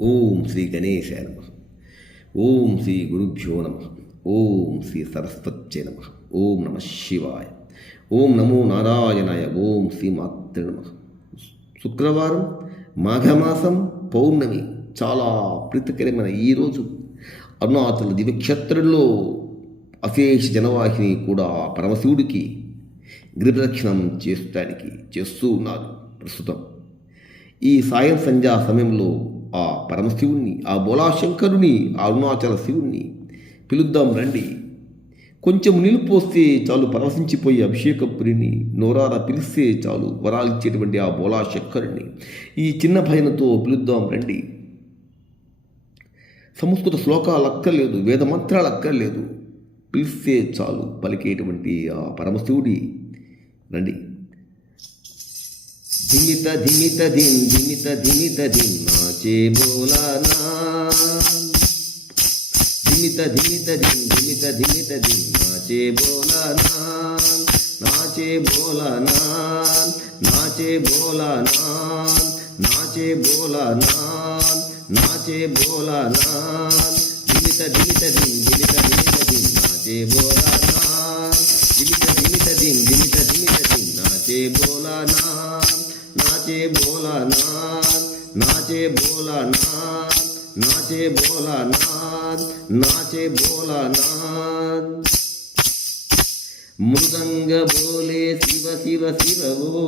ఓం శ్రీ గణేశాయ నమ. ఓం శ్రీ గురుభ్యో నమ. ఓం శ్రీ సరస్వత్యై నమ. ఓం నమ శివాయ. ఓం నమో నారాయణాయ. ఓం శ్రీ మాతృ నమ. శుక్రవారం, మాఘమాసం, పౌర్ణమి, చాలా ప్రీతికరమైన ఈరోజు అరుణాచల దివ్యక్షేత్రంలో అశేష జనవాహిని కూడా పరమశివుడికి గిరిప్రదక్షిణం చేస్తూ ఉన్నారు. ప్రస్తుతం ఈ సాయం సంధ్యా సమయంలో ఆ పరమశివుణ్ణి, ఆ బోలాశంకరుని, ఆ అరుణాచల శివుణ్ణి పిలుద్దాం రండి. కొంచెం నీళ్ళు పోస్తే చాలు పరవశించిపోయే అభిషేకపురిని నోరారా పిలిస్తే చాలు వరాలిచ్చేటువంటి ఆ బోలాశంకరుణ్ణి ఈ చిన్న భజనతో పిలుద్దాం రండి. సంస్కృత శ్లోకాలు అక్కర్లేదు, వేద మంత్రాలు అక్కర్లేదు, పిలిస్తే చాలు పలికేటువంటి ఆ పరమశివుడి రండి. ధిమిత ధిమిత ధిం ధిమిత ధిమిత ధిం నాచే బోలానా. ధిమిత ధిమిత ధిం ధిమిత ధిమిత ధిం నాచే బోలానా. నాచే బోలానా, నాచే బోలానా, నాచే బోలానా, నాచే బోలానా. ధిమిత ధిమిత ధిం ధిమిత ధిమిత ధిం నాచే బోలానా. ధిమిత ధిమిత ధిం ధిమిత ధిమిత ధిం నాచే బోలానా. नाचे भोलानाथ, नाचे भोलानाथ, नाचे भोलानाथ, नाचे भोलानाथ. मृदंग बोले शिव शिव शिव वो,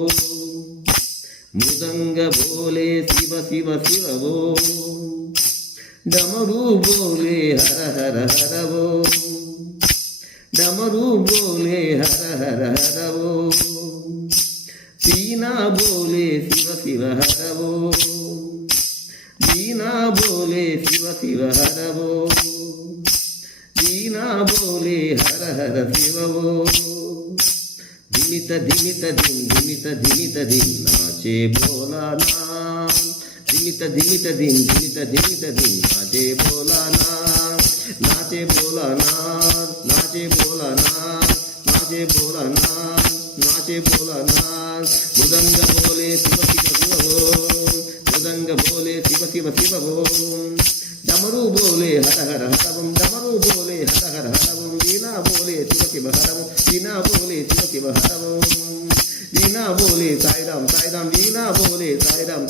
मृदंग बोले शिव शिव शिव वो. डमरू बोले हर हर हर वो, डमरू बोले हर हर हर वो. बीना बोले शिव शिव हर वो, बीना बोले शिव शिव हर वो, बीना बोले हर हर शिव वो. धिमित धिमित धिम धिमित धिमित धिम नाचे भोलानाथ. धिमित धिमित धिम धिमित धिमित धिम नाचे भोलानाथ. नाचे भोलानाथ, नाचे भोलानाथ, नाचे भोलानाथ, नाचे भोलानाथ. मृदंग बोले शिव शिव शिव वो, मृदंग बोले शिव शिव शिव वो. डमरू बोले हर हर हर वो, डमरू बोले हर हर हर वो. वीणा बोले शिव शिव हर वो, वीणा बोले शिव शिव हर वो. वीणा बोले साई राम वीणा बोले साई राम.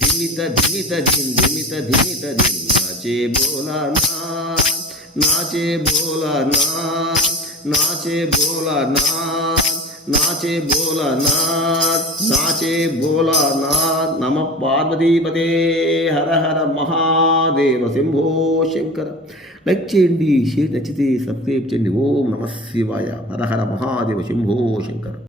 धिमित धिमित धिम धिमित धिमित धिम नाचे भोलानाथ. नाचे भोलानाथ, नाचे भोलानाथ, नाचे भोलानाथ, नाचे भोलानाथ. नमः पार्वतीपते. हर हर महादेव శంభో శంకర. లైక్ చేయండి, షేర్ నచ్చితే సబ్స్క్రైబ్ చేయండి. ఓం నమః శివాయ. హర హర మహాదేవ శంభో శంకర.